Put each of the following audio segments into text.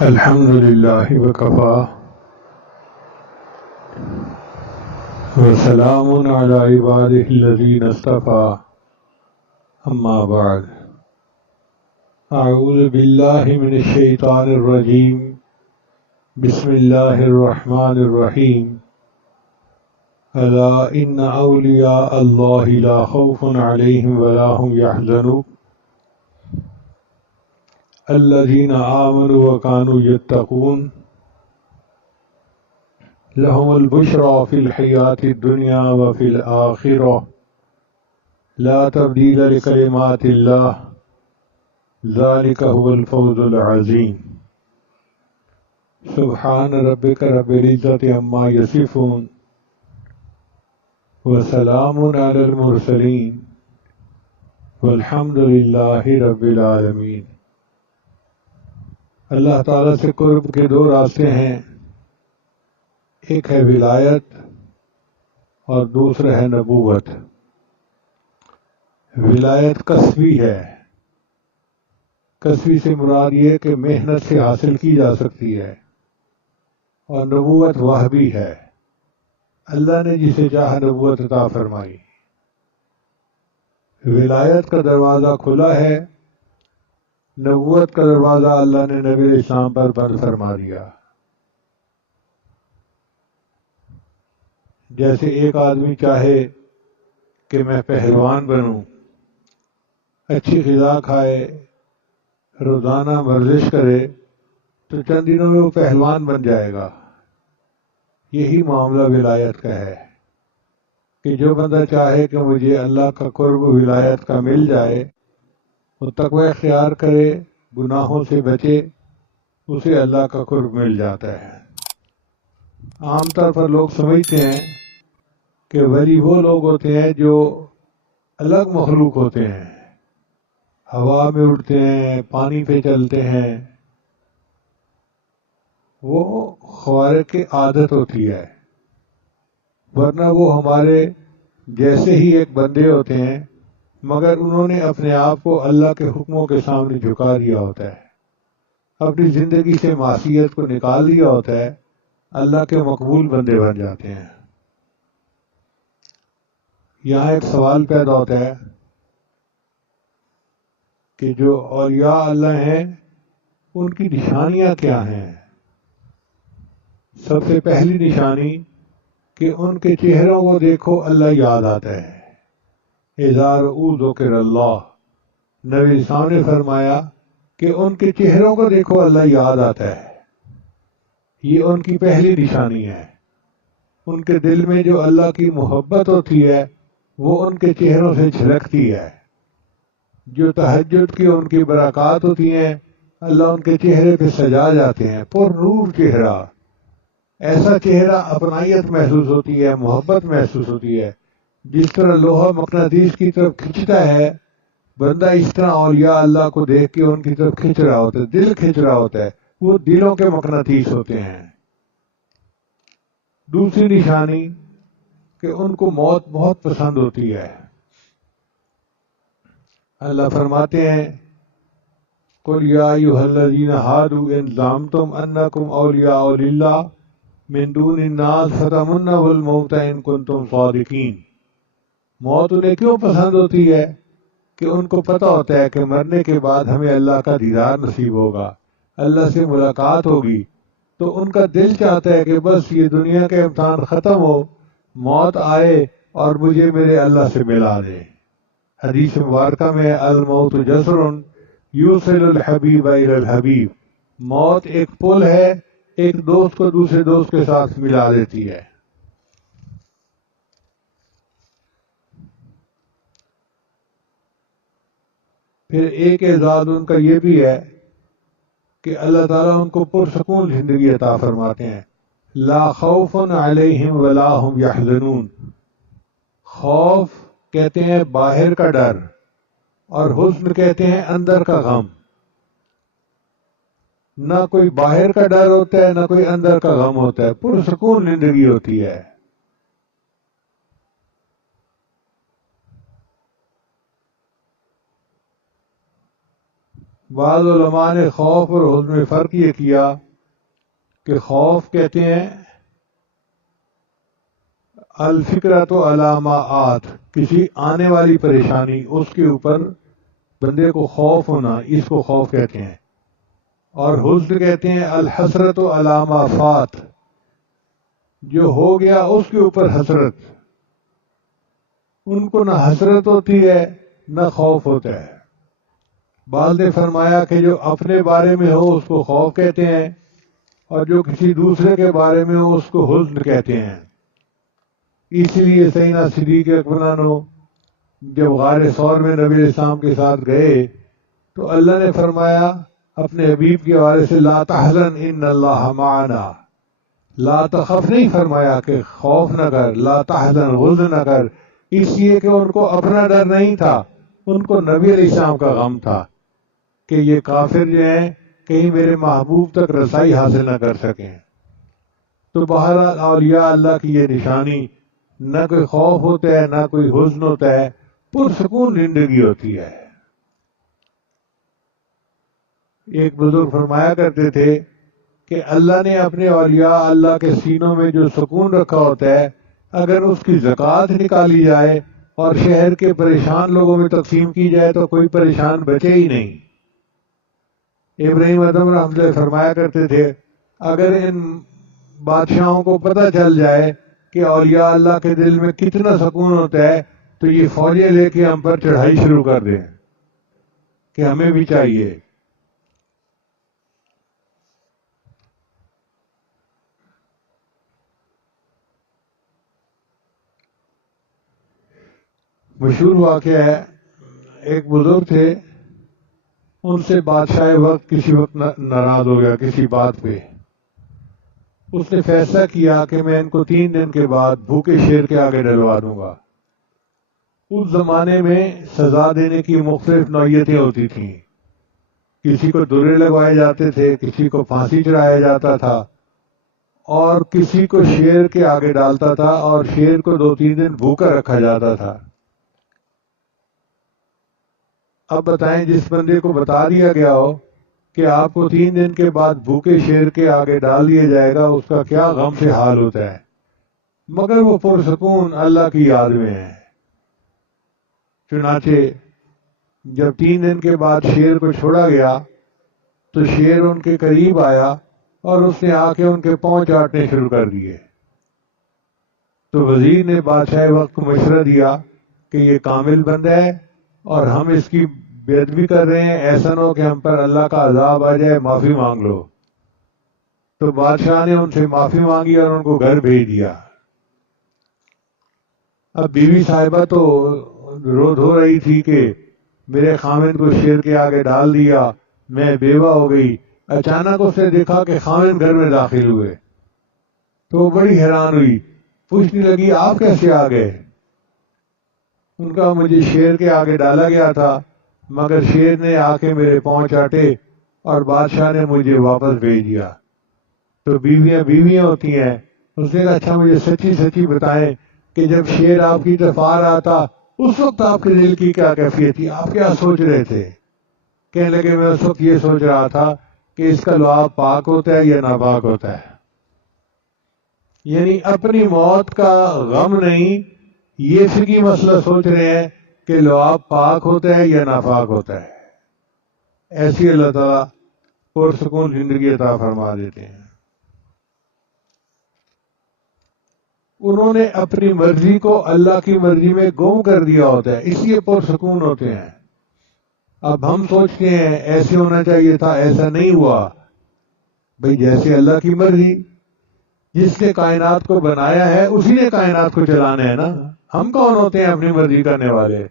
الحمد للہ وکفا وسلام علی عبادہ الذین اصطفیٰ اما بعد اعوذ باللہ من الشیطان الرجیم بسم اللہ الرحمن الرحیم الا ان اولیاء اللہ لا خوف علیہم ولا هم یحزنون الذین آمنوا وکانوا یتقون لهم البشرى في الحیاة الدنیا وفي الآخرة لا تبدیل لکلمات اللہ ذلك هو الفوز العظیم سبحان ربک رب العزت عما یصفون وسلام علی المرسلین والحمد للہ رب العالمین۔ اللہ تعالیٰ سے قرب کے دو راستے ہیں، ایک ہے ولایت اور دوسرا ہے نبوت۔ ولایت کسبی ہے، کسبی سے مراد یہ کہ محنت سے حاصل کی جا سکتی ہے، اور نبوت وہبی ہے، اللہ نے جسے چاہا نبوت عطا فرمائی۔ ولایت کا دروازہ کھلا ہے، نبوت کا دروازہ اللہ نے نبی علیہ السلام پر بند فرما دیا۔ جیسے ایک آدمی چاہے کہ میں پہلوان بنوں، اچھی غذا کھائے، روزانہ ورزش کرے، تو چند دنوں میں وہ پہلوان بن جائے گا۔ یہی معاملہ ولایت کا ہے کہ جو بندہ چاہے کہ مجھے اللہ کا قرب ولایت کا مل جائے، وہ تقوی اختیار کرے، گناہوں سے بچے، اسے اللہ کا قرب مل جاتا ہے۔ عام طور پر لوگ سمجھتے ہیں کہ ولی وہ لوگ ہوتے ہیں جو الگ مخلوق ہوتے ہیں، ہوا میں اڑتے ہیں، پانی پہ چلتے ہیں، وہ خوارق کی عادت ہوتی ہے، ورنہ وہ ہمارے جیسے ہی ایک بندے ہوتے ہیں، مگر انہوں نے اپنے آپ کو اللہ کے حکموں کے سامنے جھکا دیا ہوتا ہے، اپنی زندگی سے معصیت کو نکال دیا ہوتا ہے، اللہ کے مقبول بندے بن جاتے ہیں۔ یہاں ایک سوال پیدا ہوتا ہے کہ جو اولیاء اللہ ہیں ان کی نشانیاں کیا ہیں؟ سب سے پہلی نشانی کہ ان کے چہروں کو دیکھو اللہ یاد آتا ہے۔ اذا رؤوا ذکر اللہ، نبی صاحب نے فرمایا کہ ان کے چہروں کو دیکھو اللہ یاد آتا ہے، یہ ان کی پہلی نشانی ہے۔ ان کے دل میں جو اللہ کی محبت ہوتی ہے وہ ان کے چہروں سے جھلکتی ہے۔ جو تہجد کی ان کی برکات ہوتی ہیں، اللہ ان کے چہرے پہ سجا جاتے ہیں، پر نور چہرہ، ایسا چہرہ اپنائیت محسوس ہوتی ہے، محبت محسوس ہوتی ہے۔ جس طرح لوہا مقناطیس کی طرف کھنچتا ہے، بندہ اس طرح اولیاء اللہ کو دیکھ کے ان کی طرف کھنچ رہا ہوتا ہے، دل کھنچ رہا ہوتا ہے، وہ دلوں کے مقناطیس ہوتے ہیں۔ دوسری نشانی کہ ان کو موت بہت پسند ہوتی ہے۔ اللہ فرماتے ہیں قُلْ يَا أَيُّهَا الَّذِينَ هَادُوا إِن زَعَمْتُمْ أَنَّكُمْ أَوْلِيَاءُ لِلَّهِ مِن دُونِ النَّاسِ فَتَمَنَّوُا الْمَوْتَ إِن كُنتُمْ صَادِقِينَ۔ موت انہیں کیوں پسند ہوتی ہے؟ کہ ان کو پتہ ہوتا ہے کہ مرنے کے بعد ہمیں اللہ کا دیدار نصیب ہوگا، اللہ سے ملاقات ہوگی، تو ان کا دل چاہتا ہے کہ بس یہ دنیا کے امتحان ختم ہو، موت آئے اور مجھے میرے اللہ سے ملا دے۔ حدیث مبارکہ میں الموت جسر یوصل الحبیب الی الحبیب، موت ایک پل ہے، ایک دوست کو دوسرے دوست کے ساتھ ملا دیتی ہے۔ پھر ایک اعزاز ان کا یہ بھی ہے کہ اللہ تعالیٰ ان کو پرسکون زندگی عطا فرماتے ہیں۔ لا خوف علیہم ولا هم یحزنون، خوف کہتے ہیں باہر کا ڈر، اور حزن کہتے ہیں اندر کا غم۔ نہ کوئی باہر کا ڈر ہوتا ہے، نہ کوئی اندر کا غم ہوتا ہے، پرسکون زندگی ہوتی ہے۔ بعض علماء نے خوف اور حزن میں فرق یہ کیا کہ خوف کہتے ہیں الفکرۃ علامات، کسی آنے والی پریشانی اس کے اوپر بندے کو خوف ہونا، اس کو خوف کہتے ہیں. اور حزن کہتے ہیں الحسرت علامہ فات، جو ہو گیا اس کے اوپر حسرت. ان کو نہ حسرت ہوتی ہے نہ خوف ہوتا ہے. بعض نے فرمایا کہ جو اپنے بارے میں ہو اس کو خوف کہتے ہیں، اور جو کسی دوسرے کے بارے میں ہو اس کو حزن کہتے ہیں. اس لیے سیدنا صدیق اکبر جب غار ثور میں نبی علیہ السلام کے ساتھ گئے تو اللہ نے فرمایا اپنے حبیب کے حوالے سے لا تحزن ان اللہ معنا. لا تخف نہیں فرمایا کہ خوف نہ کر، لا تحزن غصہ نہ کر، اس لیے کہ ان کو اپنا ڈر نہیں تھا، ان کو نبی علیہ السلام کا غم تھا کہ یہ کافر جو ہیں کہیں میرے محبوب تک رسائی حاصل نہ کر سکیں. تو بہرحال اولیاء اللہ کی یہ نشانی، نہ کوئی خوف ہوتا ہے نہ کوئی حزن ہوتا ہے، پرسکون زندگی ہوتی ہے. ایک بزرگ فرمایا کرتے تھے کہ اللہ نے اپنے اولیاء اللہ کے سینوں میں جو سکون رکھا ہوتا ہے، اگر اس کی زکوٰۃ نکالی جائے اور شہر کے پریشان لوگوں میں تقسیم کی جائے تو کوئی پریشان بچے ہی نہیں. ابراہیم ادم رحمۃ اللہ فرمایا کرتے تھے اگر ان بادشاہوں کو پتہ چل جائے کہ اولیاء اللہ کے دل میں کتنا سکون ہوتا ہے تو یہ فوجیں لے کے ہم پر چڑھائی شروع کر دیں کہ ہمیں بھی چاہیے. مشہور واقعہ ہے، ایک بزرگ تھے، ان سے بادشاہ وقت کسی وقت ناراض ہو گیا کسی بات پہ. اس نے فیصلہ کیا کہ میں ان کو 3 دن کے بعد بھوکے شیر کے آگے ڈلوا دوں گا. اس زمانے میں سزا دینے کی مختلف نوعیتیں ہوتی تھیں. کسی کو درے لگوائے جاتے تھے، کسی کو پھانسی چڑھایا جاتا تھا، اور کسی کو شیر کے آگے ڈالتا تھا اور شیر کو 2-3 دن بھوکا رکھا جاتا تھا. اب بتائیں جس بندے کو بتا دیا گیا ہو کہ آپ کو 3 دن کے بعد بھوکے شیر کے آگے ڈال دیا جائے گا، اس کا کیا غم سے حال ہوتا ہے. مگر وہ پرسکون اللہ کی یاد میں ہے. چنانچہ جب 3 دن کے بعد شیر کو چھوڑا گیا تو شیر ان کے قریب آیا اور اس نے آ کے ان کے پاؤں چاٹنے شروع کر دیے. تو وزیر نے بادشاہ وقت کو مشورہ دیا کہ یہ کامل بندہ ہے اور ہم اس کی بے ادبی کر رہے ہیں، ایسا نہ ہو کہ ہم پر اللہ کا عذاب آ جائے، معافی مانگ لو. تو بادشاہ نے ان سے معافی مانگی اور ان کو گھر بھیج دیا. اب بیوی صاحبہ تو رو دھو رہی تھی کہ میرے خامند کو شیر کے آگے ڈال دیا، میں بیوہ ہو گئی. اچانک اس نے دیکھا کہ خامند گھر میں داخل ہوئے تو وہ بڑی حیران ہوئی، پوچھنے لگی آپ کیسے آ گئے؟ ان کا مجھے شیر کے آگے ڈالا گیا تھا، مگر شیر نے آ کے میرے پاؤں چاٹے اور بادشاہ نے مجھے واپس بھیج دیا. تو بیویاں بیویاں ہوتی ہیں. اس نے کہا اچھا مجھے سچی سچی بتائیں کہ جب شیر آپ کی طرف آ رہا تھا اس وقت آپ کے دل کی کیا کیفیت تھی، آپ کیا سوچ رہے تھے؟ کہنے لگے میں اس وقت یہ سوچ رہا تھا کہ اس کا لعاب پاک ہوتا ہے یا ناپاک ہوتا ہے. یعنی اپنی موت کا غم نہیں، یہ فقہی مسئلہ سوچ رہے ہیں کہ لعاب پاک ہوتا ہے یا ناپاک ہوتا ہے. ایسی اللہ تعالیٰ پرسکون زندگی عطا فرما دیتے ہیں. انہوں نے اپنی مرضی کو اللہ کی مرضی میں گم کر دیا ہوتا ہے، اس لیے پرسکون ہوتے ہیں. اب ہم سوچتے ہیں ایسے ہونا چاہیے تھا، ایسا نہیں ہوا. بھئی جیسے اللہ کی مرضی، جس نے کائنات کو بنایا ہے اسی نے کائنات کو چلانا ہے نا. ہم کون ہوتے ہیں اپنی مرضی کرنے والے؟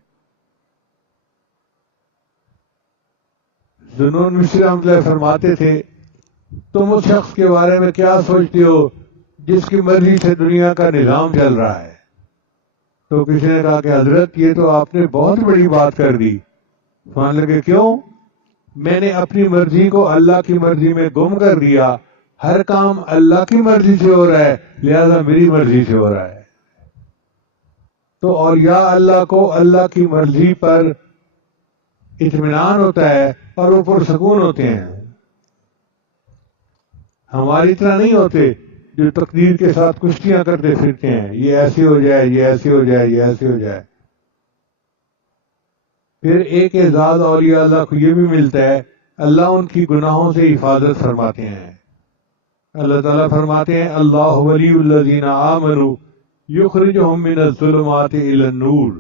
ذوالنون مصری رحمۃ اللہ فرماتے تھے تم اس شخص کے بارے میں کیا سوچتے ہو جس کی مرضی سے دنیا کا نظام چل رہا ہے؟ تو کسی نے کہا کہ حضرت یہ تو آپ نے بہت بڑی بات کر دی. فرمانے لگے کیوں؟ میں نے اپنی مرضی کو اللہ کی مرضی میں گم کر دیا. ہر کام اللہ کی مرضی سے ہو رہا ہے، لہذا میری مرضی سے ہو رہا ہے. تو اولیاء اللہ کو اللہ کی مرضی پر اطمینان ہوتا ہے اور وہ پرسکون ہوتے ہیں. ہماری طرح نہیں ہوتے جو تقدیر کے ساتھ کشتیاں کرتے پھرتے ہیں، یہ ایسے ہو جائے، یہ ایسے ہو جائے، یہ ایسے ہو جائے. پھر ایک اعزاز اولیاء اللہ کو یہ بھی ملتا ہے، اللہ ان کی گناہوں سے حفاظت فرماتے ہیں. اللہ تعالیٰ فرماتے ہیں اللہ ولی الذین آمنوا یخرجہم من الظلمات الی النور.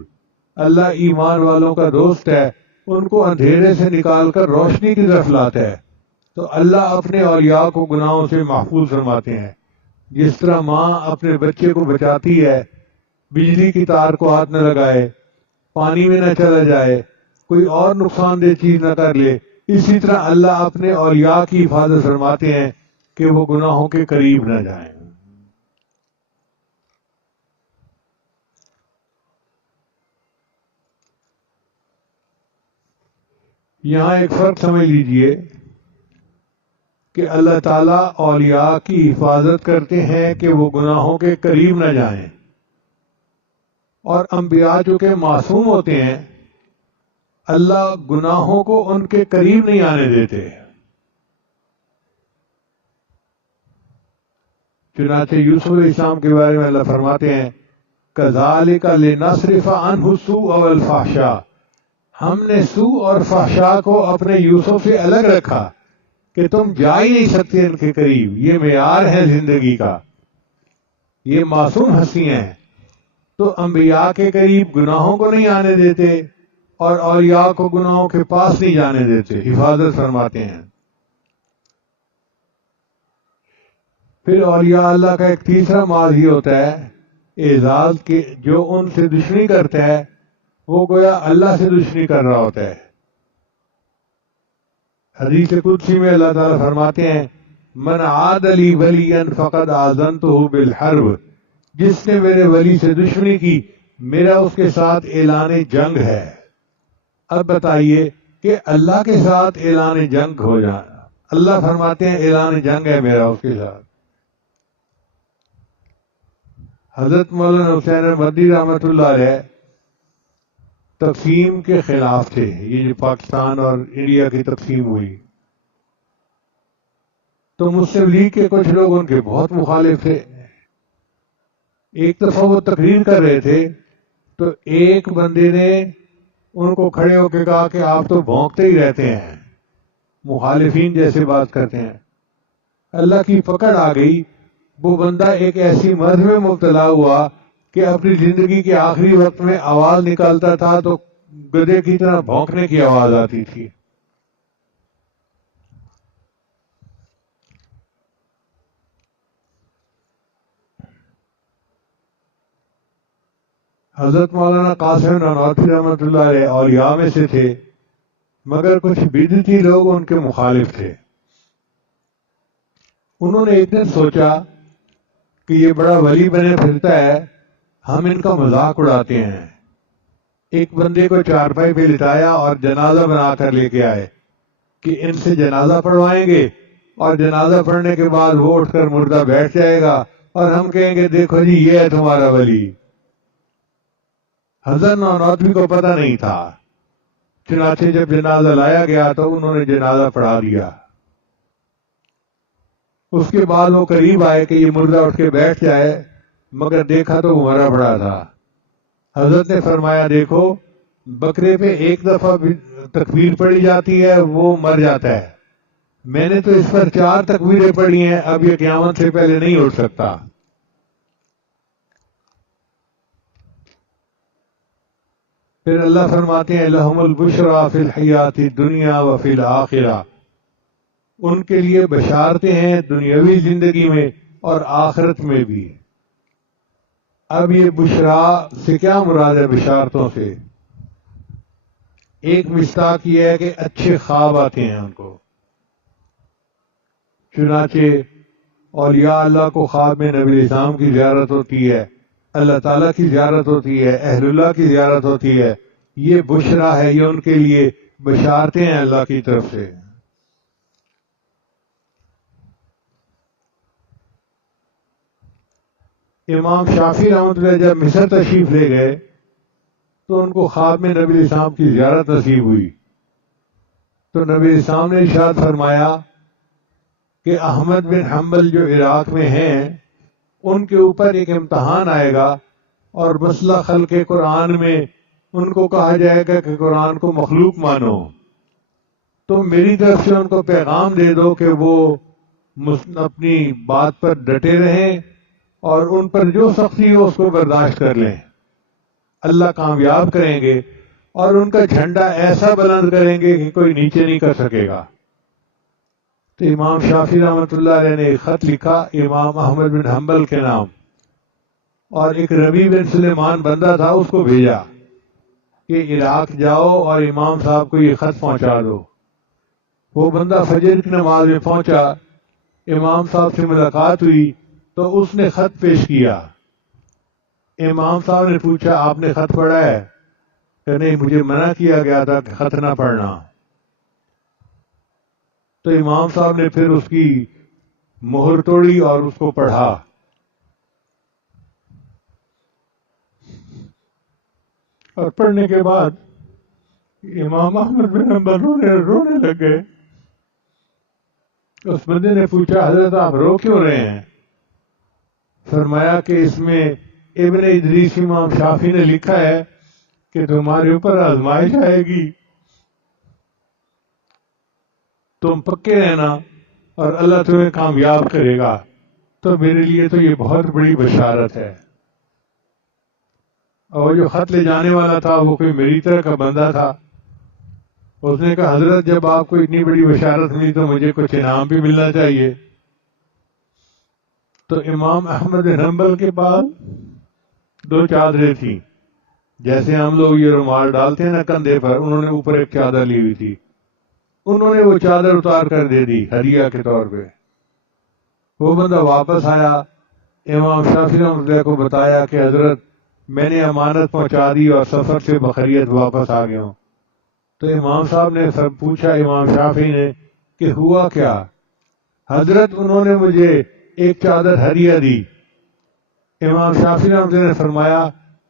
اللہ ایمان والوں کا دوست ہے، ان کو اندھیرے سے نکال کر روشنی کی طرف لاتا ہے. تو اللہ اپنے اولیاء کو گناہوں سے محفوظ فرماتے ہیں. جس طرح ماں اپنے بچے کو بچاتی ہے، بجلی کی تار کو ہاتھ نہ لگائے، پانی میں نہ چلا جائے، کوئی اور نقصان دہ چیز نہ کر لے، اسی طرح اللہ اپنے اولیاء کی حفاظت فرماتے ہیں کہ وہ گناہوں کے قریب نہ جائیں. یہاں ایک فرق سمجھ لیجئے کہ اللہ تعالیٰ اولیاء کی حفاظت کرتے ہیں کہ وہ گناہوں کے قریب نہ جائیں، اور انبیاء جو کہ معصوم ہوتے ہیں اللہ گناہوں کو ان کے قریب نہیں آنے دیتے. چنانچہ یوسف علیہ السلام کے بارے میں اللہ فرماتے ہیں کذالک لنصرف عنہ السوء والفحشاء. ہم نے سوء اور فحشاء کو اپنے یوسف سے الگ رکھا کہ تم جا ہی نہیں سکتے ان کے قریب. یہ معیار ہے زندگی کا، یہ معصوم ہستیاں ہیں. تو انبیاء کے قریب گناہوں کو نہیں آنے دیتے اور اولیاء کو گناہوں کے پاس نہیں جانے دیتے، حفاظت فرماتے ہیں. پھر اولیاء اللہ کا ایک تیسرا معاذ یہ ہوتا ہے اعزاز کے، جو ان سے دشمنی کرتا ہے وہ گویا اللہ سے دشمنی کر رہا ہوتا ہے. حدیث قدسی میں اللہ تعالیٰ فرماتے ہیں من عاد لی ولیا فقد آذنتہ بالحرب. جس نے میرے ولی سے دشمنی کی میرا اس کے ساتھ اعلان جنگ ہے. اب بتائیے کہ اللہ کے ساتھ اعلان جنگ ہو جانا، اللہ فرماتے ہیں اعلان جنگ ہے میرا اس کے ساتھ. حضرت مولانا حسین مدنی رحمۃ اللہ علیہ تقسیم کے خلاف تھے. یہ جو پاکستان اور انڈیا کی تقسیم ہوئی تو مسلم لیگ کے کچھ لوگ ان کے بہت مخالف تھے. ایک دفعہ وہ تقریر کر رہے تھے تو ایک بندے نے ان کو کھڑے ہو کے کہا کہ آپ تو بھونکتے ہی رہتے ہیں، مخالفین جیسے بات کرتے ہیں. اللہ کی پکڑ آ گئی. وہ بندہ ایک ایسی مرض میں مبتلا ہوا کہ اپنی زندگی کے آخری وقت میں آواز نکالتا تھا تو گدھے کی طرح بھونکنے کی آواز آتی تھی. حضرت مولانا قاسم نانوتوی رحمۃ اللہ علیہ اولیاء میں سے تھے، مگر کچھ بدعتی لوگ ان کے مخالف تھے. انہوں نے ایک دن سوچا کہ یہ بڑا ولی بنے پھرتا ہے، ہم ان کا مذاق اڑاتے ہیں. ایک بندے کو چارپائی پہ لٹایا اور جنازہ بنا کر لے کے آئے کہ ان سے جنازہ پڑھوائیں گے اور جنازہ پڑھنے کے بعد وہ اٹھ کر مردہ بیٹھ جائے گا اور ہم کہیں گے دیکھو جی یہ ہے تمہارا ولی. حضرت نانوتوی کو پتہ نہیں تھا. چنانچہ جب جنازہ لایا گیا تو انہوں نے جنازہ پڑھا دیا. اس کے بعد وہ قریب آئے کہ یہ مردہ اٹھ کے بیٹھ جائے، مگر دیکھا تو وہ مرا پڑا تھا. حضرت نے فرمایا دیکھو بکرے پہ ایک دفعہ تکبیر پڑھی جاتی ہے وہ مر جاتا ہے، میں نے تو اس پر 4 تکبیریں پڑھی ہیں، اب یہ قیامت سے پہلے نہیں اٹھ سکتا. پھر اللہ فرماتے ہیں لَهُمُ الْبُشْرَى فِي الْحَيَاةِ الدُّنْيَا وَفِي الْآخِرَةِ. ان کے لیے بشارتیں ہیں دنیاوی زندگی میں اور آخرت میں بھی. اب یہ بشرا سے کیا مراد ہے؟ بشارتوں سے ایک مصداق یہ ہے کہ اچھے خواب آتے ہیں ان کو. چنانچہ اولیاء اللہ کو خواب میں نبی علیہ السلام کی زیارت ہوتی ہے، اللہ تعالیٰ کی زیارت ہوتی ہے، اہل اللہ کی زیارت ہوتی ہے. یہ بشرا ہے، یہ ان کے لیے بشارتیں ہیں اللہ کی طرف سے. امام شافعی رحمۃ اللہ جب مصر تشریف لے گئے تو ان کو خواب میں نبی علیہ السلام کی زیارت نصیب ہوئی. تو نبی اسلام نے ارشاد فرمایا کہ احمد بن حنبل جو عراق میں ہیں ان کے اوپر ایک امتحان آئے گا اور مسئلہ خلق قرآن میں ان کو کہا جائے گا کہ قرآن کو مخلوق مانو، تو میری طرف سے ان کو پیغام دے دو کہ وہ اپنی بات پر ڈٹے رہیں اور ان پر جو سختی ہو اس کو برداشت کر لیں، اللہ کامیاب کریں گے اور ان کا جھنڈا ایسا بلند کریں گے کہ کوئی نیچے نہیں کر سکے گا۔ تو امام شافعی رحمۃ اللہ علیہ نے ایک خط لکھا امام احمد بن حنبل کے نام، اور ایک ربیع بن سلیمان بندہ تھا، اس کو بھیجا کہ عراق جاؤ اور امام صاحب کو یہ خط پہنچا دو۔ وہ بندہ فجر کی نماز میں پہنچا، امام صاحب سے ملاقات ہوئی تو اس نے خط پیش کیا۔ امام صاحب نے پوچھا آپ نے خط پڑھا ہے؟ کہ نہیں، مجھے منع کیا گیا تھا کہ خط نہ پڑھنا۔ تو امام صاحب نے پھر اس کی مہر توڑی اور اس کو پڑھا۔ اور پڑھنے کے بعد امام احمد بن حنبل رونے لگ گئے۔ اس بندے نے پوچھا حضرت آپ رو کیوں رہے ہیں؟ فرمایا کہ اس میں ابن ادریس امام شافعی نے لکھا ہے کہ تمہارے اوپر آزمائش آئے گی، تم پکے رہنا اور اللہ تمہیں کامیاب کرے گا۔ تو میرے لیے تو یہ بہت بڑی بشارت ہے۔ اور جو خط لے جانے والا تھا وہ کوئی میری طرح کا بندہ تھا، اس نے کہا حضرت جب آپ کو اتنی بڑی بشارت ملی تو مجھے کچھ انعام بھی ملنا چاہیے۔ تو امام احمد بن حنبل کے پاس 2 چادریں تھیں، جیسے ہم لوگ یہ رومال ڈالتے ہیں نا کندھے پر، انہوں نے اوپر ایک چادر لی ہوئی تھی، انہوں نے وہ چادر اتار کر دے دی ہدیہ کے طور پہ۔ وہ بندہ واپس آیا، امام شافعی رحمۃ اللہ کو بتایا کہ حضرت میں نے امانت پہنچا دی اور سفر سے بخیریت واپس آ گیا ہوں۔ تو امام صاحب نے سب پوچھا امام شافعی نے کہ ہوا کیا؟ حضرت انہوں نے مجھے ایک چادر ہدیہ دی۔ امام شافعی رحمۃ اللہ نے فرمایا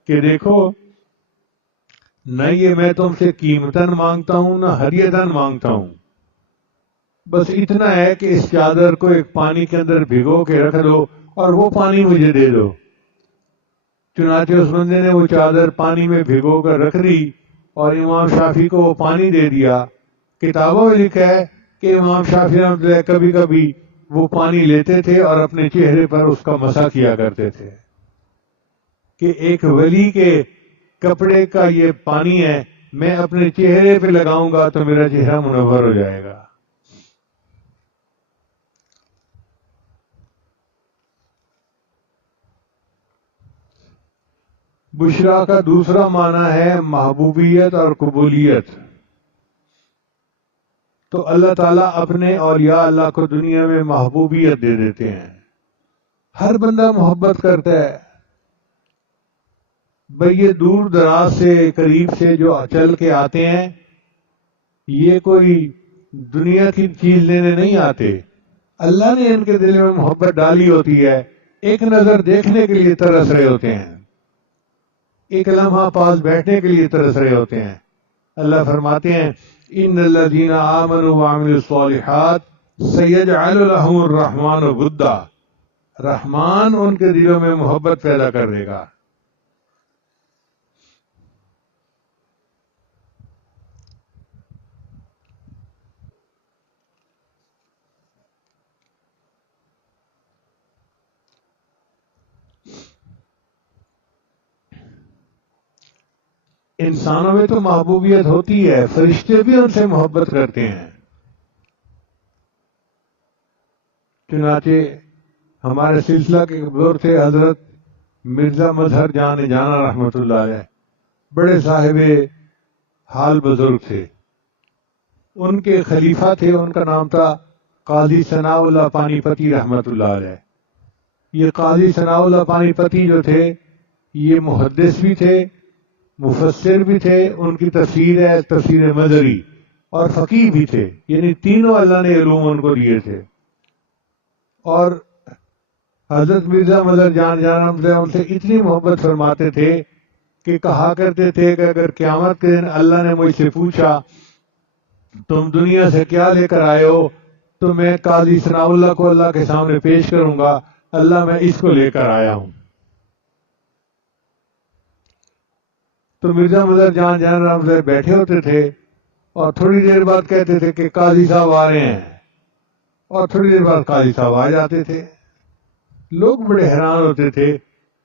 کہ دیکھو، نہ یہ میں تم سے قیمتاً مانگتا ہوں نہ ہدیتاً مانگتا ہوں، بس اتنا ہے کہ اس چادر کو ایک پانی کے اندر بھگو کے رکھ دو اور وہ پانی مجھے دے دو۔ چنانچہ اس بندے نے وہ چادر پانی میں بھگو کر رکھ دی اور امام شافعی کو وہ پانی دے دیا۔ کتابوں میں لکھا ہے کہ امام شافعی رحمۃ اللہ کبھی کبھی وہ پانی لیتے تھے اور اپنے چہرے پر اس کا مسح کیا کرتے تھے کہ ایک ولی کے کپڑے کا یہ پانی ہے، میں اپنے چہرے پہ لگاؤں گا تو میرا چہرہ منور ہو جائے گا۔ بشرا کا دوسرا معنی ہے محبوبیت اور قبولیت۔ تو اللہ تعالیٰ اپنے اولیاء اللہ کو دنیا میں محبوبیت دے دیتے ہیں، ہر بندہ محبت کرتا ہے۔ بھئی یہ دور دراز سے قریب سے جو چل کے آتے ہیں، یہ کوئی دنیا کی چیز لینے نہیں آتے، اللہ نے ان کے دل میں محبت ڈالی ہوتی ہے، ایک نظر دیکھنے کے لیے ترس رہے ہوتے ہیں، ایک لمحہ پاس بیٹھنے کے لیے ترس رہے ہوتے ہیں۔ اللہ فرماتے ہیں ان الذین آمنوا وعملوا الصالحات سیجعل لهم الرحمن ودا، رحمان ان کے دلوں میں محبت پیدا کر دے گا۔ انسانوں میں تو محبوبیت ہوتی ہے، فرشتے بھی ان سے محبت کرتے ہیں۔ چنانچہ ہمارے سلسلہ کے دور تھے حضرت مرزا مظہر جان جانا رحمۃ اللہ علیہ، بڑے صاحب حال بزرگ تھے، ان کے خلیفہ تھے، ان کا نام تھا قاضی ثناء اللہ پانی پتی رحمۃ اللہ علیہ۔ یہ قاضی ثناء اللہ پانی پتی جو تھے یہ محدث بھی تھے، مفسر بھی تھے، ان کی تفسیر ہے تفسیر مظہری، اور فقیہ بھی تھے، یعنی تینوں اللہ نے علوم ان کو دیے تھے۔ اور حضرت مرزا مظہر جان جانا ان سے اتنی محبت فرماتے تھے کہ کہا کرتے تھے کہ اگر قیامت کے دن اللہ نے مجھ سے پوچھا تم دنیا سے کیا لے کر آئے ہو؟ تو میں قاضی ثناء اللہ کو اللہ کے سامنے پیش کروں گا، اللہ میں اس کو لے کر آیا ہوں۔ تو مرزا مظہر جان رحمۃ اللہ بیٹھے ہوتے تھے اور تھوڑی دیر بعد کہتے تھے کہ قاضی صاحب آ رہے ہیں، اور تھوڑی دیر بعد قاضی صاحب آ جاتے تھے۔ لوگ بڑے حیران ہوتے تھے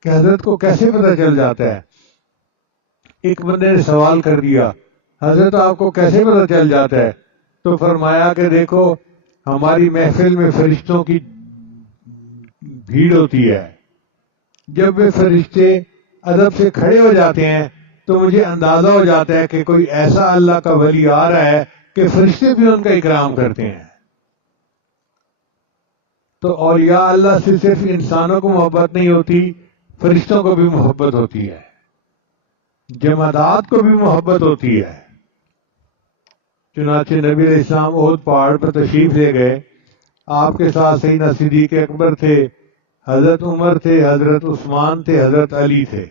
کہ حضرت کو کیسے پتہ چل جاتا ہے۔ ایک بندے نے سوال کر دیا، حضرت آپ کو کیسے پتہ چل جاتا ہے؟ تو فرمایا کہ دیکھو، ہماری محفل میں فرشتوں کی بھیڑ ہوتی ہے، جب وہ فرشتے ادب سے کھڑے ہو جاتے ہیں تو مجھے اندازہ ہو جاتا ہے کہ کوئی ایسا اللہ کا ولی آ رہا ہے کہ فرشتے بھی ان کا اکرام کرتے ہیں۔ تو اولیاء اللہ سے صرف انسانوں کو محبت نہیں ہوتی، فرشتوں کو بھی محبت ہوتی ہے، جمادات کو بھی محبت ہوتی ہے۔ چنانچہ نبی علیہ السلام احد پہاڑ پر تشریف لے گئے، آپ کے ساتھ سیدنا صدیق اکبر تھے، حضرت عمر تھے، حضرت عثمان تھے، حضرت علی تھے۔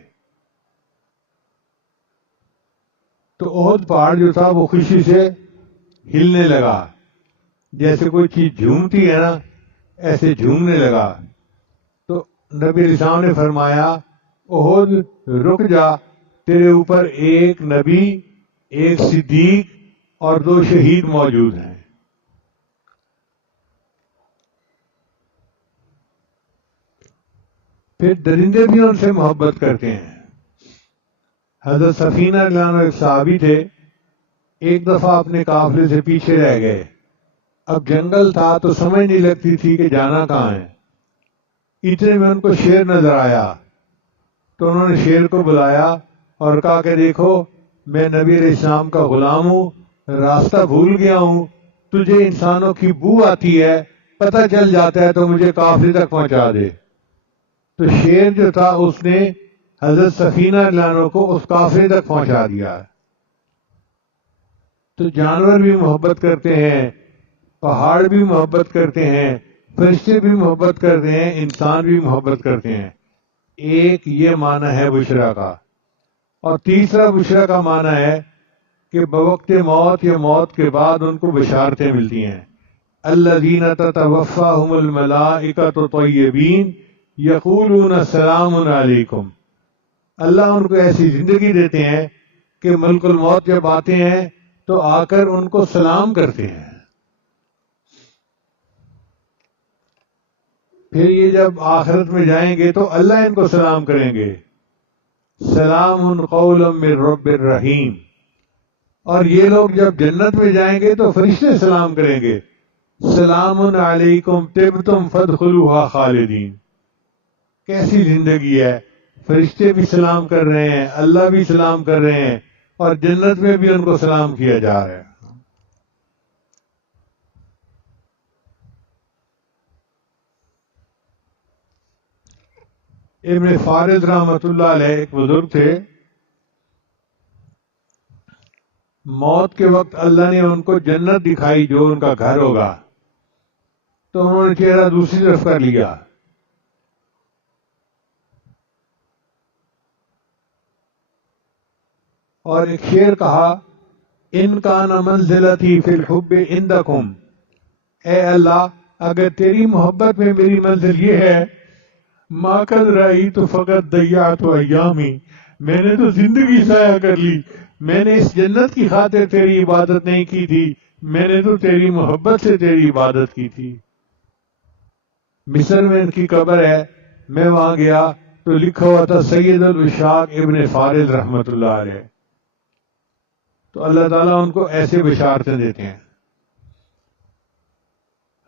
تو احد پہاڑ جو تھا وہ خوشی سے ہلنے لگا، جیسے کوئی چیز جھومتی ہے نا، ایسے جھومنے لگا۔ تو نبی علیہ السلام نے فرمایا، احد رک جا، تیرے اوپر ایک نبی، ایک صدیق اور 2 شہید موجود ہیں۔ پھر درندے بھی ان سے محبت کرتے ہیں۔ حضرت سفینہ رضی اللہ عنہ ایک صحابی تھے، ایک دفعہ اپنے قافلے سے پیچھے رہ گئے۔ اب جنگل تھا تو سمجھ نہیں لگتی تھی کہ جانا کہاں ہے۔ اتنے میں ان کو شیر نظر آیا، تو انہوں نے شیر کو بلایا اور کہا کہ دیکھو، میں نبی علیہ السلام کا غلام ہوں، راستہ بھول گیا ہوں، تجھے انسانوں کی بو آتی ہے، پتہ چل جاتا ہے تو مجھے قافلے تک پہنچا دے۔ تو شیر جو تھا اس نے حضرت سفینہ رضی اللہ عنہ کو اس قافلے تک پہنچا دیا۔ تو جانور بھی محبت کرتے ہیں، پہاڑ بھی محبت کرتے ہیں، فرشتے بھی محبت کرتے ہیں، انسان بھی محبت کرتے ہیں۔ ایک یہ معنی ہے بشرا کا، اور تیسرا بشرا کا معنی ہے کہ بوقت موت یا موت کے بعد ان کو بشارتیں ملتی ہیں۔ الذین تتوفاہم الملائکۃ طیبین یقولون سلام علیکم۔ اللہ ان کو ایسی زندگی دیتے ہیں کہ ملک الموت جب آتے ہیں تو آ کر ان کو سلام کرتے ہیں۔ پھر یہ جب آخرت میں جائیں گے تو اللہ ان کو سلام کریں گے، سلام قولا من رب الرحیم۔ اور یہ لوگ جب جنت میں جائیں گے تو فرشتے سلام کریں گے، سلام علیکم طبتم فادخلوها خالدین۔ کیسی زندگی ہے، فرشتے بھی سلام کر رہے ہیں، اللہ بھی سلام کر رہے ہیں، اور جنت میں بھی ان کو سلام کیا جا رہا ہے۔ ابن فارض رحمۃ اللہ علیہ ایک بزرگ تھے، موت کے وقت اللہ نے ان کو جنت دکھائی جو ان کا گھر ہوگا، تو انہوں نے چہرہ دوسری طرف کر لیا۔ اور ایک شعر کہا، ان کان منزلتی فی الحب عندکم، اے اللہ اگر تیری محبت میں میری منزل یہ ہے، ما قد رأیت فقط ضیعت ایامی، میں نے تو زندگی ضائع کر لی، میں نے اس جنت کی خاطر تیری عبادت نہیں کی تھی، میں نے تو تیری محبت سے تیری عبادت کی تھی۔ مصر میں ان کی قبر ہے، میں وہاں گیا تو لکھا ہوا تھا سید العشاق ابن فارض رحمۃ اللہ علیہ۔ تو اللہ تعالیٰ ان کو ایسے بشارتیں دیتے ہیں۔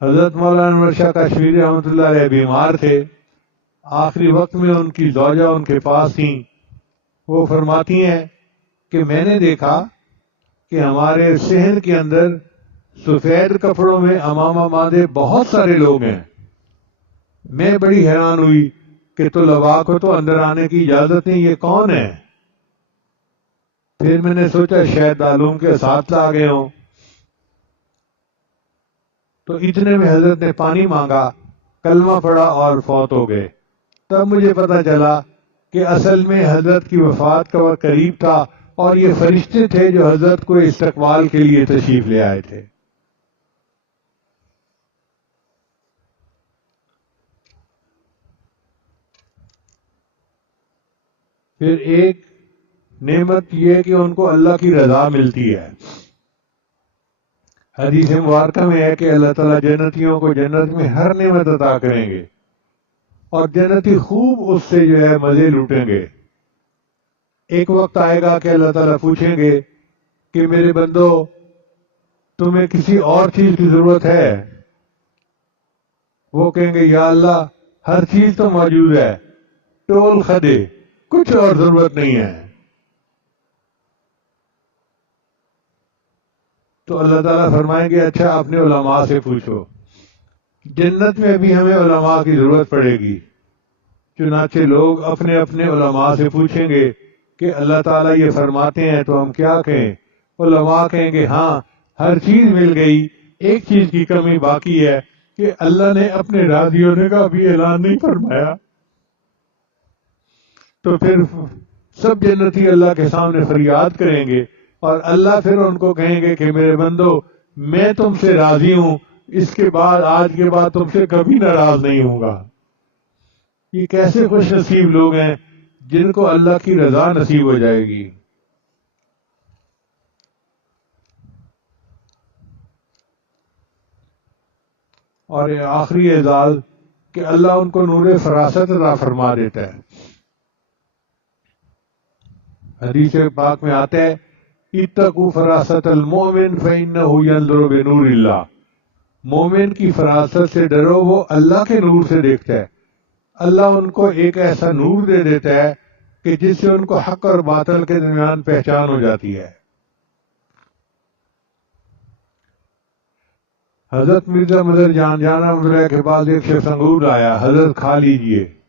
حضرت مولانا انور شاہ کشمیری رحمۃ اللہ علیہ بیمار تھے، آخری وقت میں ان کی زوجہ ان کے پاس تھیں۔ وہ فرماتی ہیں کہ میں نے دیکھا کہ ہمارے صحن کے اندر سفید کپڑوں میں امامہ باندھے بہت سارے لوگ ہیں۔ میں بڑی حیران ہوئی کہ طلباء کو تو اندر آنے کی اجازت نہیں، یہ کون ہے؟ پھر میں نے سوچا شاید علوم کے اساتذہ آ گئے ہوں۔ تو اتنے میں حضرت نے پانی مانگا، کلمہ پڑھا اور فوت ہو گئے۔ تب مجھے پتا چلا کہ اصل میں حضرت کی وفات کا وقت قریب تھا، اور یہ فرشتے تھے جو حضرت کو استقبال کے لیے تشریف لے آئے تھے۔ پھر ایک نعمت یہ کہ ان کو اللہ کی رضا ملتی ہے۔ حدیث مبارکہ میں ہے کہ اللہ تعالیٰ جنتیوں کو جنت میں ہر نعمت عطا کریں گے اور جنتی خوب اس سے جو ہے مزے لوٹیں گے۔ ایک وقت آئے گا کہ اللہ تعالیٰ پوچھیں گے کہ میرے بندو تمہیں کسی اور چیز کی ضرورت ہے؟ وہ کہیں گے یا اللہ ہر چیز تو موجود ہے، ٹول خدے، کچھ اور ضرورت نہیں ہے۔ تو اللہ تعالیٰ فرمائیں گے اچھا اپنے علماء سے پوچھو۔ جنت میں بھی ہمیں علماء کی ضرورت پڑے گی، چنانچہ لوگ اپنے اپنے علماء سے پوچھیں گے کہ اللہ تعالیٰ یہ فرماتے ہیں تو ہم کیا کہیں؟ علماء کہیں گے ہاں ہر چیز مل گئی، ایک چیز کی کمی باقی ہے کہ اللہ نے اپنے راضی ہونے کا بھی اعلان نہیں فرمایا۔ تو پھر سب جنتی اللہ کے سامنے فریاد کریں گے اور اللہ پھر ان کو کہیں گے کہ میرے بندو میں تم سے راضی ہوں، اس کے بعد آج کے بعد تم سے کبھی ناراض نہیں ہوں گا۔ یہ کیسے خوش نصیب لوگ ہیں جن کو اللہ کی رضا نصیب ہو جائے گی۔ اور یہ آخری اعزاز کہ اللہ ان کو نور فراست عطا فرما دیتا ہے۔ حدیث پاک میں آتا ہے اتقوا فراست المؤمن فإنه ينظر بنور اللہ، مومن کی فراست سے ڈرو، وہ اللہ کے نور سے دیکھتا ہے۔ اللہ ان کو ایک ایسا نور دے دیتا ہے کہ جس سے ان کو حق اور باطل کے درمیان پہچان ہو جاتی ہے۔ حضرت مرزا مظہر جان رحمۃ کے پاس ایک شخص انگور آیا، حضرت کھا لیجئے۔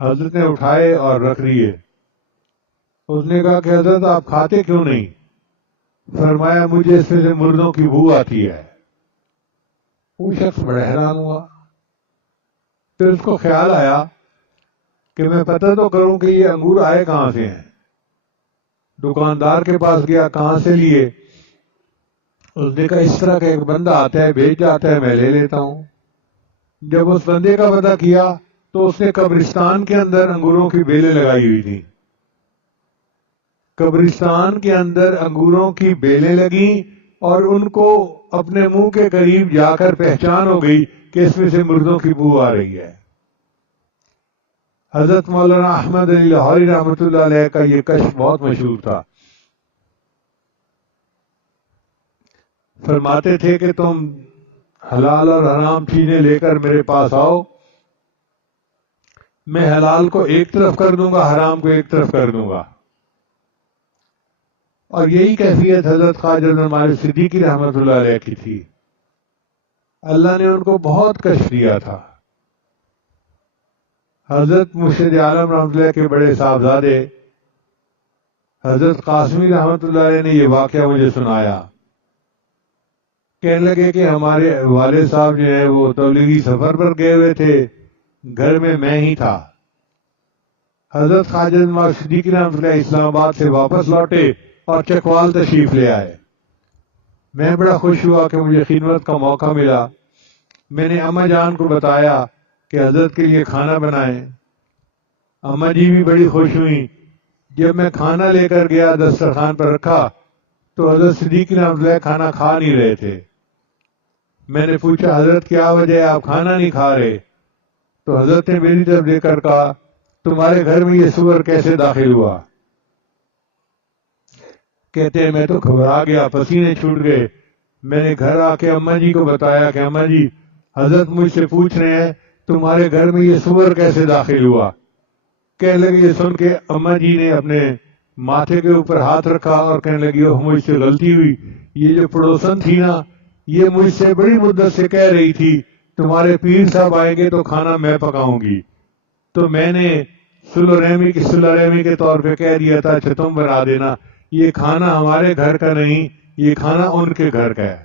حضرت نے اٹھائے اور رکھ لیے۔ اس نے کہا کہ حضرت آپ کھاتے کیوں نہیں؟ فرمایا مجھے اس میں سے مردوں کی بو آتی ہے۔ وہ شخص بڑا حیران ہوا۔ پھر اس کو خیال آیا کہ میں پتہ تو کروں کہ یہ انگور آئے کہاں سے ہیں۔ دکاندار کے پاس گیا، کہاں سے لیے؟ اس نے کہا اس طرح کا ایک بندہ آتا ہے، بھیج جاتا ہے، میں لے لیتا ہوں۔ جب اس بندے کا پتہ کیا تو اس نے قبرستان کے اندر انگوروں کی بیلیں لگائی ہوئی تھی۔ قبرستان کے اندر انگوروں کی بیلیں لگیں اور ان کو اپنے منہ کے قریب جا کر پہچان ہو گئی کہ اس میں سے مردوں کی بو آ رہی ہے۔ حضرت مولانا احمد علی لاہوری رحمۃ اللہ علیہ کا یہ کشف بہت مشہور تھا۔ فرماتے تھے کہ تم حلال اور حرام چیزیں لے کر میرے پاس آؤ، میں حلال کو ایک طرف کر دوں گا، حرام کو ایک طرف کر دوں گا۔ اور یہی کیفیت حضرت خواجہ عبدالمالک صدیقی رحمۃ اللہ علیہ کی تھی۔ اللہ نے ان کو بہت کشف دیا تھا۔ حضرت مرشد عالم رحمۃ اللہ کے بڑے صاحبزادے حضرت قاسمی رحمۃ اللہ علیہ نے یہ واقعہ مجھے سنایا۔ کہنے لگے کہ ہمارے والد صاحب جو ہے وہ تبلیغی سفر پر گئے ہوئے تھے، گھر میں ہی تھا۔ حضرت خواجہ عبدالمالک صدیقی رحمۃ اللہ اسلام آباد سے واپس لوٹے اور چکوال تشریف لے آئے۔ میں بڑا خوش ہوا کہ مجھے خدمت کا موقع ملا۔ میں نے اماں جان کو بتایا کہ حضرت کے لیے کھانا بنائیں۔ اماں جی بھی بڑی خوش ہوئیں۔ جب میں کھانا لے کر گیا، دسترخوان پر رکھا تو حضرت صدیقی رحمۃ اللہ کھانا کھا نہیں رہے تھے۔ میں نے پوچھا حضرت کیا وجہ ہے، آپ کھانا نہیں کھا رہے؟ تو حضرت نے میری طرف دیکھ کر کہا تمہارے گھر میں یہ سور کیسے داخل ہوا؟ کہتے ہیں میں تو گھبرا گیا، پسینے چھوٹ گئے۔ میں نے گھر آ کے اماں جی کو بتایا کہ اماں جی حضرت مجھ سے پوچھ رہے ہیں تمہارے گھر میں یہ سور کیسے داخل ہوا؟ کہنے لگے یہ سن کے اماں جی نے اپنے ماتھے کے اوپر ہاتھ رکھا اور کہنے لگی مجھ سے غلطی ہوئی، یہ جو پڑوسن تھی نا یہ مجھ سے بڑی مدت سے کہہ رہی تھی تمہارے پیر صاحب آئیں گے تو کھانا میں پکاؤں گی، تو میں نے صلح رحمی کے طور پہ کہہ دیا تھا اچھا تم بنا دینا، یہ کھانا ہمارے گھر کا نہیں، یہ کھانا ان کے گھر کا ہے۔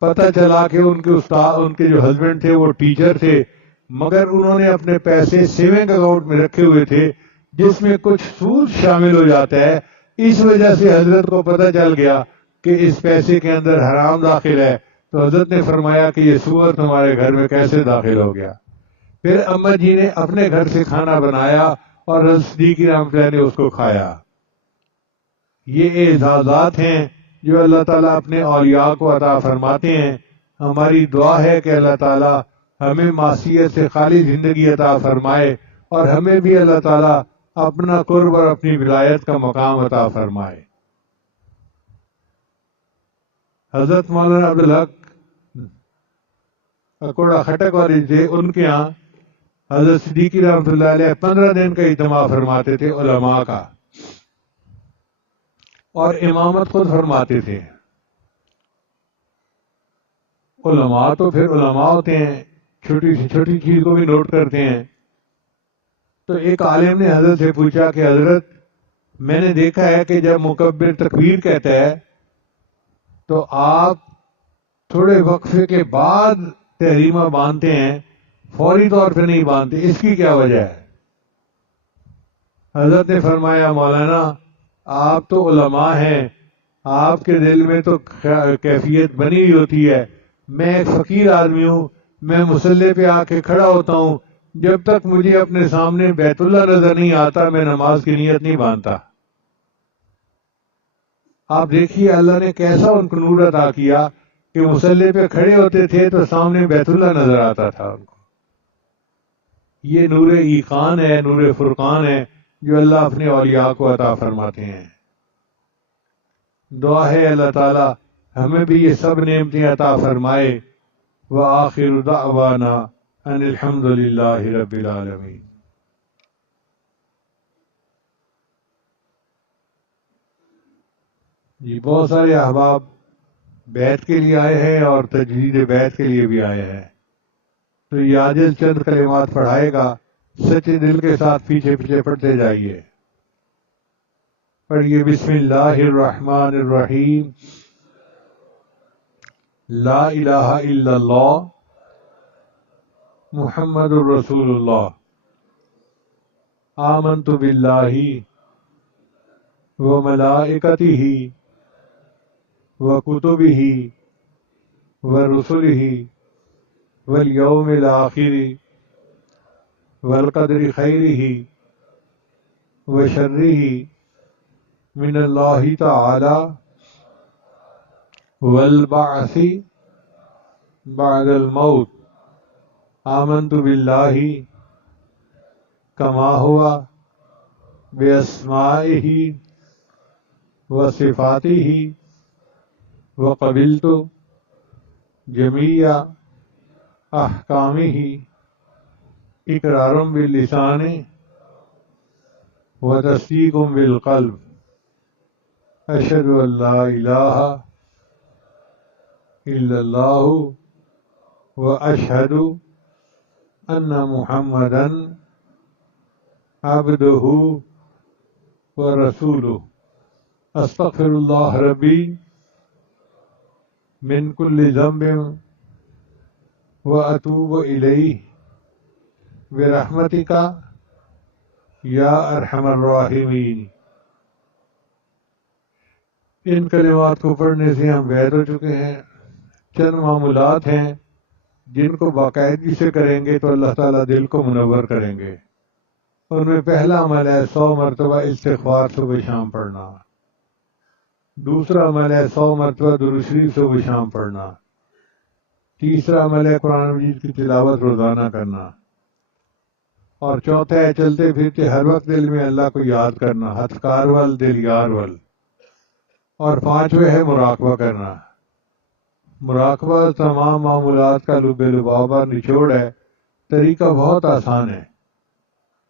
پتہ چلا کہ ان کے استاد، ان کے جو ہسبینڈ تھے وہ ٹیچر تھے، مگر انہوں نے اپنے پیسے سیونگ اکاؤنٹ میں رکھے ہوئے تھے جس میں کچھ سود شامل ہو جاتا ہے۔ اس وجہ سے حضرت کو پتہ چل گیا کہ اس پیسے کے اندر حرام داخل ہے، تو حضرت نے فرمایا کہ یہ سور تمہارے گھر میں کیسے داخل ہو گیا؟ پھر اماں جی نے اپنے گھر سے کھانا بنایا اور حضرت صدیق رحمۃ اللہ نے اس کو کھایا۔ یہ اعزازات ہیں جو اللہ تعالیٰ اپنے اولیاء کو عطا فرماتے ہیں۔ ہماری دعا ہے کہ اللہ تعالیٰ ہمیں معصیت سے خالی زندگی عطا فرمائے اور ہمیں بھی اللہ تعالیٰ اپنا قرب اور اپنی ولایت کا مقام عطا فرمائے۔ حضرت مولانا عبدالحق اکوڑا خٹک والے تھے، ان کے ہاں حضرت صدیقی رحمۃ اللہ علیہ 15 دن کا اجتماع فرماتے تھے علماء کا، اور امامت خود فرماتے تھے۔ علماء تو پھر علماء ہوتے ہیں، چھوٹی سی چھوٹی چیز کو بھی نوٹ کرتے ہیں۔ تو ایک عالم نے حضرت سے پوچھا کہ حضرت، میں نے دیکھا ہے کہ جب مکبر تکبیر کہتا ہے تو آپ تھوڑے وقفے کے بعد تحریمہ باندھتے ہیں، فوری طور پہ نہیں باندھتے، اس کی کیا وجہ ہے؟ حضرت نے فرمایا مولانا آپ تو علماء ہیں، آپ کے دل میں تو کیفیت بنی ہوئی ہوتی ہے، میں ایک فقیر آدمی ہوں، میں مصلی پہ آ کے کھڑا ہوتا ہوں، جب تک مجھے اپنے سامنے بیت اللہ نظر نہیں آتا میں نماز کی نیت نہیں باندھتا۔ آپ دیکھیے اللہ نے کیسا ان کو نور عطا کیا کہ مصلی پہ کھڑے ہوتے تھے تو سامنے بیت اللہ نظر آتا تھا ان کو۔ یہ نور ایقان ہے، نور فرقان ہے جو اللہ اپنے اولیاء کو عطا فرماتے ہیں۔ دعا ہے اللہ تعالی ہمیں بھی یہ سب نعمتیں عطا فرمائے۔ وآخر دعوانا ان الحمد للہ رب العالمین۔ جی بہت سارے احباب بیعت کے لیے آئے ہیں اور تجدید بیعت کے لیے بھی آئے ہیں، تو یہ عاجز چند کلمات پڑھائے گا، سچے دل کے ساتھ پیچھے پیچھے پڑھتے جائیے۔ پڑھیے بسم اللہ الرحمن الرحیم۔ لا الہ الا اللہ محمد الرسول اللہ۔ آمنت باللہ وملائکتہ وکتبہ ورسلہ والیوم الآخر والقدر خیرہ وشرہ من اللہ تعالی والبعث بعد الموت۔ آمنت باللہ کما ہوا باسمائہ وصفاتہ وقبلت جمیع احکامہ اقرار باللسان وتصدیق بالقلب۔ اشہد ان لا الہ الا اللہ واشہد ان محمدا عبدہ ورسولہ۔ استغفر اللہ ربی من کل ذنب واتوب الیہ برحمتک یا ارحم الراحمین۔ ان کلمات کو پڑھنے سے ہم بیعت ہو چکے ہیں۔ چند معمولات ہیں جن کو باقاعدگی سے کریں گے تو اللہ تعالیٰ دل کو منور کریں گے۔ ان میں پہلا عمل ہے 100 مرتبہ استغفار صبح شام پڑھنا۔ دوسرا عمل ہے 100 مرتبہ درود شریف صبح شام پڑھنا۔ تیسرا عمل ہے قرآن مجید کی تلاوت روزانہ کرنا۔ اور چوتھا ہے چلتے پھرتے ہر وقت دل میں اللہ کو یاد کرنا، ہتھکار ول دل یار ول۔ اور پانچویں ہے مراقبہ کرنا۔ مراقبہ تمام معمولات کا لب لبابہ نچوڑ ہے۔ طریقہ بہت آسان ہے۔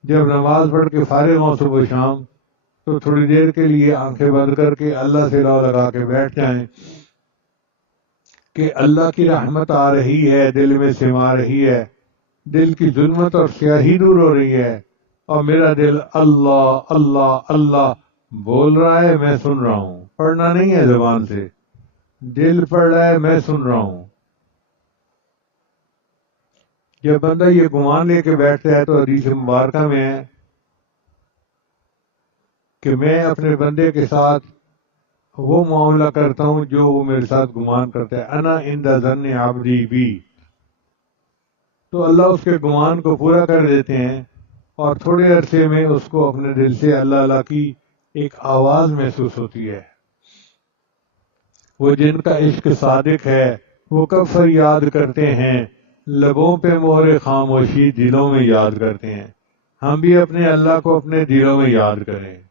جب نماز پڑھ کے فارغ ہوں صبح شام تو تھوڑی دیر کے لیے آنکھیں بند کر کے اللہ سے لو لگا کے بیٹھ جائیں کہ اللہ کی رحمت آ رہی ہے، دل میں سما رہی ہے، دل کی ظلمت اور سیاہی دور ہو رہی ہے، اور میرا دل اللہ اللہ اللہ بول رہا ہے، میں سن رہا ہوں۔ پڑھنا نہیں ہے زبان سے، دل پڑھ رہا ہے، میں سن رہا ہوں۔ جب بندہ یہ گمان لے کے بیٹھتا ہے تو حدیث مبارکہ میں ہے کہ میں اپنے بندے کے ساتھ وہ معاملہ کرتا ہوں جو وہ میرے ساتھ گمان کرتا ہے. انا عند ظن عبدی بی. تو اللہ اس کے گمان کو پورا کر دیتے ہیں اور تھوڑے عرصے میں اس کو اپنے دل سے اللہ کی ایک آواز محسوس ہوتی ہے. وہ جن کا عشق صادق ہے وہ کب فریاد کرتے ہیں، لبوں پہ مہر خاموشی دلوں میں یاد کرتے ہیں. ہم بھی اپنے اللہ کو اپنے دلوں میں یاد کریں.